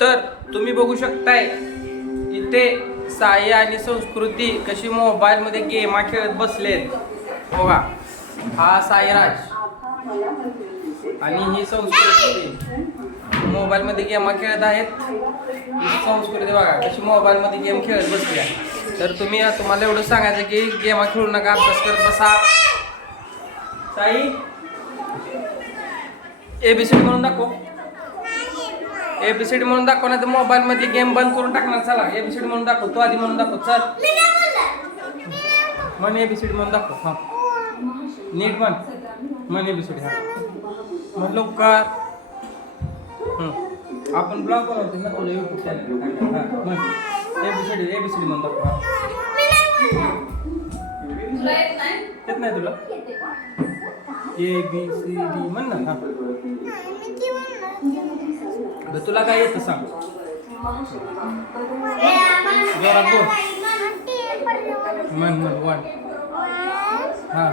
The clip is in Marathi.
तर तुम्ही बघू शकताय इथे साई आणि संस्कृती कशी मोबाईल मध्ये गेम खेळत बसलेत बघा. हा साईराज आणि ही संस्कृती मोबाईल मध्ये गेम खेळत आहेत. ही संस्कृती बघा कशी मोबाईल मध्ये गेम खेळत बसल्या. तर तुम्हाला एवढं सांगायचं की गेम खेळू नका, अभ्यास करत बसा. साई एबीसीडी म्हणून दाखव. एबीसीडी म्हणून दाखव, नाही तर मोबाईल मध्ये गेम बंद करून टाकणार. चला एबीसीडी म्हणून दाखव. तू आधी म्हणून दाखव. चल म्हण एबीसीडी म्हणून दाखव. हा नीट म्हण एबीसीडी. हा म्हण लवकर. आपण ब्लॉग बनवतो ना तुला युट्यूब चॅनल. म्हण एबीसीडी म्हणून दाखव. येत नाही तुला? ABCD म्हण ना. हा तुला काय येतं सांग. जोरात बोल. म्हण 1. हा